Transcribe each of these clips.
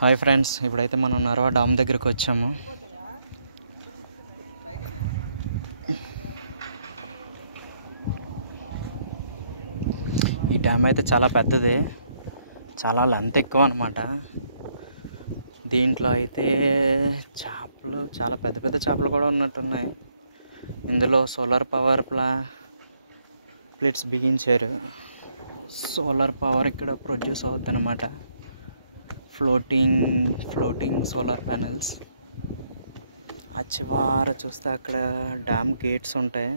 Hi friends, ఇప్పుడైతే మనం Narva dam దగ్గరికి వచ్చాము. ఈ డ్యామ్ అయితే చాలా పెద్దది, చాలా లెంత్ ఎక్కువ అనమాట. దీంట్లో అయితే చేపలు, చాలా పెద్ద పెద్ద చేపలు కూడా ఉన్నట్టున్నాయి. ఇందులో సోలార్ పవర్ ప్లేట్స్ బిగించారు. సోలార్ పవర్ ఇక్కడ ప్రొడ్యూస్ అవుతుంది అనమాట. Floating solar panels. అచ్చివార చూస్తే అక్కడ డ్యామ్ గేట్స్ ఉంటాయి.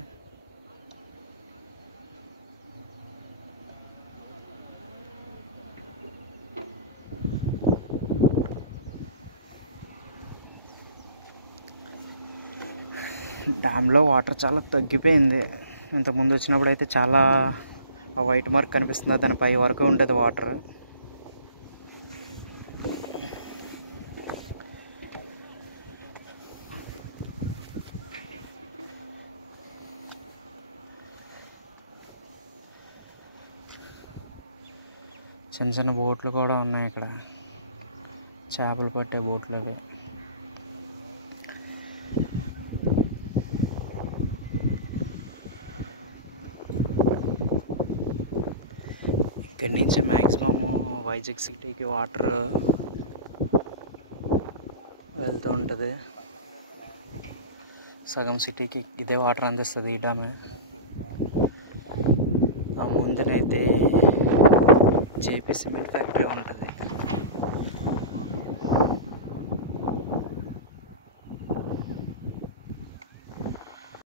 డ్యామ్లో వాటర్ చాలా తగ్గిపోయింది. ఇంతకుముందు వచ్చినప్పుడు అయితే చాలా వైట్ మార్క్ కనిపిస్తుంది, దానిపై వరకు ఉంటుంది వాటర్. చిన్న చిన్న బోట్లు కూడా ఉన్నాయి ఇక్కడ, చేపలు పట్టే బోట్లు అవి. ఇక్కడి నుంచి మ్యాక్సిమం వైజాగ్ సిటీకి వాటర్ వెళ్తూ ఉంటుంది. సగం సిటీకి ఇదే వాటర్ అందిస్తుంది ఈ డ్యామే. ఆ ముందునైతే జేపీ సిమెంట్ ఫ్యాక్టరీ ఉంటుంది.